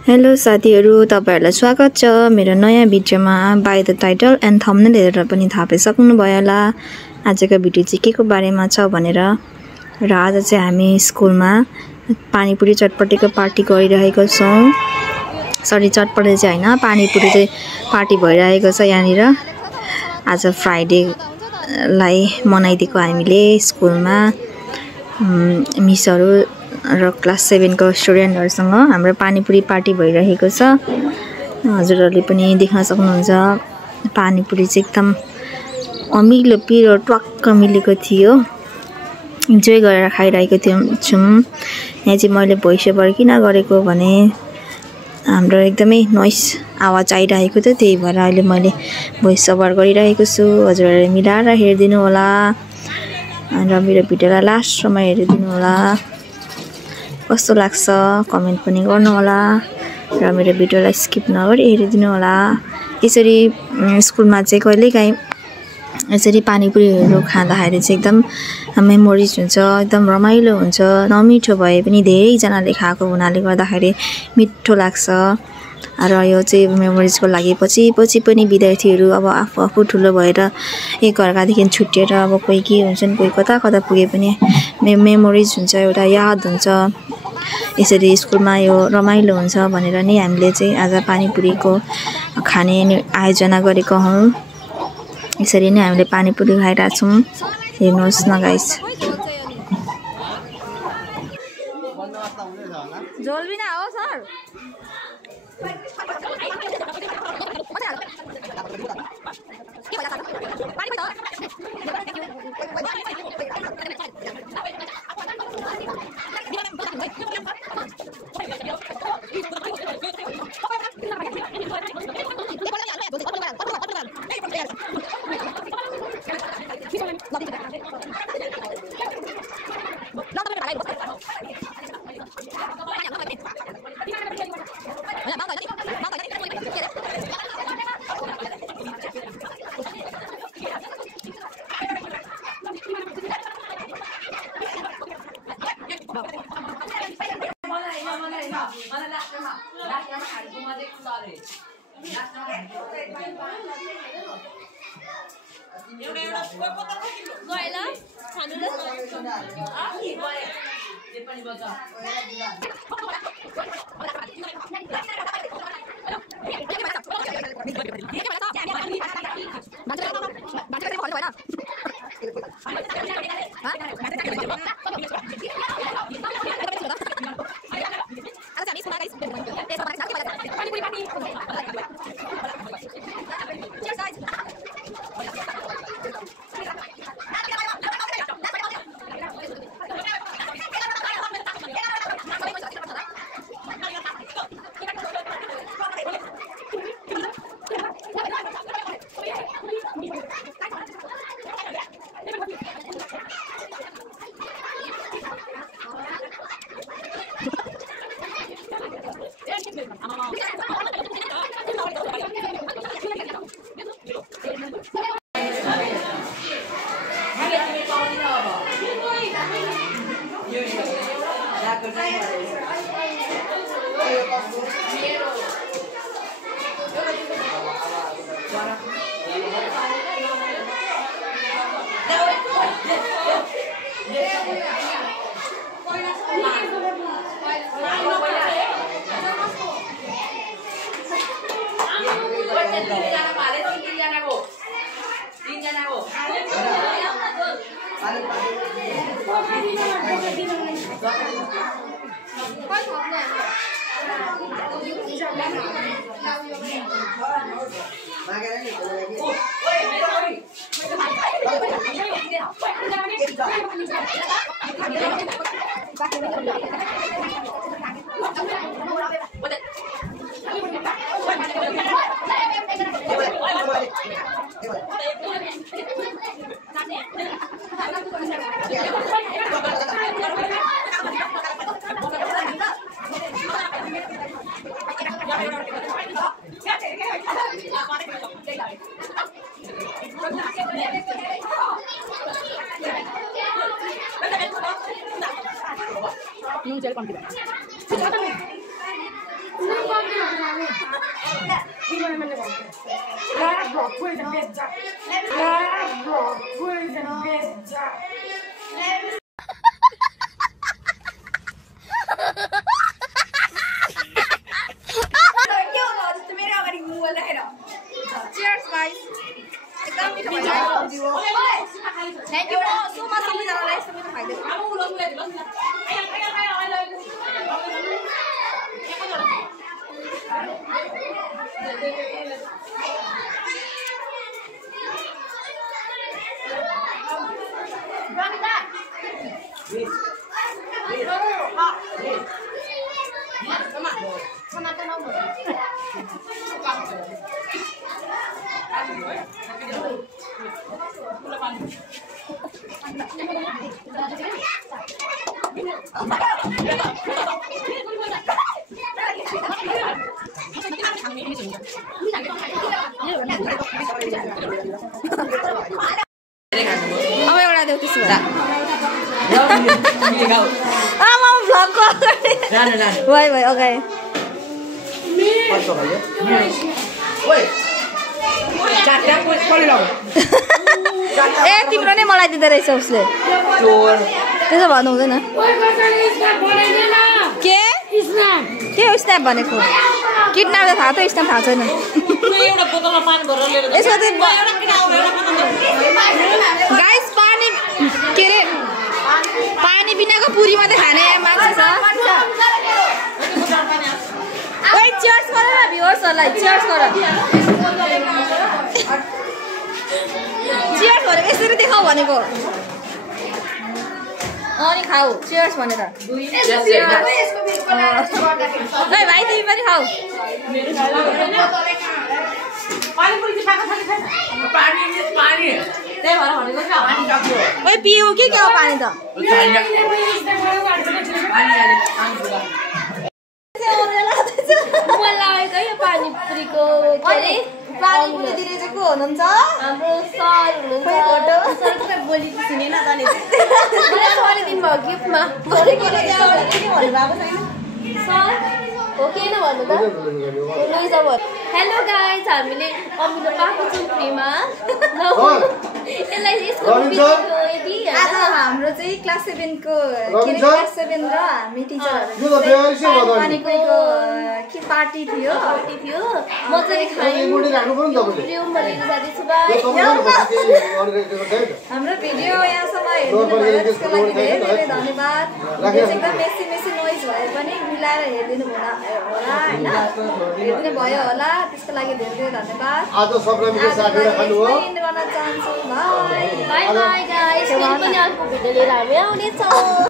Hello साथीहरु, तपाईहरुलाई स्वागत छ मेरो नयाँ भिडियोमा। By the title and thumbnail हेरेर पनि थाहा पाइसक्नु भयो होला आजको भिडियो चाहिँ केको बारेमा छ भनेर। र आज चाहिँ हामी स्कुलमा पानीपुरी चटपटीको पार्टी गरिरहेको छौं। सरी, चटपटी चाहिँ हैन, पानीपुरी चाहिँ पार्टी भइरहेको छ यहाँनिर। आज फ्राइडे लाई मनाइदिएको हामीले स्कुलमा मिसहरु र क्लास 7 को स्टुडेन्टहरुसँग हाम्रो पानीपुरी पार्टी भइरहेको छ। हजुरहरुले पनि देख्न सक्नुहुन्छ पानीपुरी चाहिँ एकदम अमिलो पिरो टक्क मिलेको थियो। इन्जोय गरेर खाइरहेको छौं। यहाँ चाहिँ मैले भोइस ओभर किन गरेको भने हाम्रो एकदमै नोइज आवाज आइरहेको थियो, त्यही भएर अहिले मैले भोइस ओभर गरिरहेको छु। हजुरहरुले मिलाएर हेरिदिनु होला र मेरो भिडियोलाई लास्टसम्म हेरिदिनु होला। कस्तो लाग्छ कमेन्ट पनि गर्नु होला र मेरो भिडियोलाई स्किप नगरी हेरिदिनु होला। यसरी स्कुलमा चाहिँ कहिलेकाहीँ यसरी पानीपुरीहरु खाँदाखेरि चाहिँ एकदम मेमोरिज हुन्छ, एकदम रमाइलो हुन्छ। नमिठो भए पनि धेरै जनाले खाएको हुनाले गर्दाखेरि मिठो लाग्छ। र यो चाहिँ मेमोरिजको लागि पछि पनि विद्यार्थीहरु अब आफू ठुलो भएर एक अर्कादेखि छुट्टिएर अब कोही के हुन्छन्, कोही कता पुगे पनि मेमोरिज हुन्छ, एउटा याद हुन्छ। यसरी स्कुलमा यो रमाइलो हुन्छ भनेर नि हामीले चाहिँ आज पानीपुरीको खाने आयोजना गरेको हौं। यसरी नै हामीले पानीपुरी खाइरहेका छौं। हेर्नुहोस् न गाइस। झोल बिना हो sir. Nung gel pang diba? Cheers guys. एकदम मिठो भयो। थ्यांक यू सो मच सबैजनालाई यस्तो मिठो खाइदिनु। अब एउटा देऊ त्यसो भए आमा भ्लग भयो भयो ओके ए तिम्रो नै मलाई दिँदो रहेछ उसले त्यसो भन्नु हुँदैन के स्न्याप भनेको किडन्याप त थाहा त स्न्याप थाहा छैन यसमा चाहिँ गाइस पानी के अरे पानी बिनाको पुरी मात्रै खाने मान्छे छ ओइ चियर्स गर न भ्युअर्सहरुलाई चियर्स गर चियर्स भनेको यसरी देखाऊ भनेको अनि खाऊ चियर्स भनेर ओइ भाइ तिमी पनि खाऊ ओइ पिऊ के हो पानी त पानीपुरीको पानीपुरी दिने चाहिँ को हुनुहुन्छ हाम्रो सर हुनुहुन्छ सर तपाईँ बोली सुनेन त नि मलाई दिनुभयो गिफ्टमा सर हो के न भन्नु त हेलो गाइज हामीले अमिलो पाएको छौँ फ्रीमा यसलाई यसको यदि आज हाम्रो चाहिँ क्लास 7 को के क्लास 7 र हामी टिचरहरु पानीपुरीको के पार्टी थियो मजाले खायौँ ल्याउँ भनेको साथी भाइ हाम्रो भिडियो यहाँसम्म हेर्नु भयो त्यसको लागि धेरै धेरै धन्यवाद एकदम मेसी नोइज भए पनि मिलाएर हेर्दिनु होला हैन हेर्दिनु भयो होला त्यसको लागि धेरै धेरै धन्यवाद आज सबलाई मिठो साथीहरु खानु हो एन्ड गर्न चाहन्छु बाइ बाइ गाइस फेरि पनि अर्को भिडियो लिएर हामी आउने छौं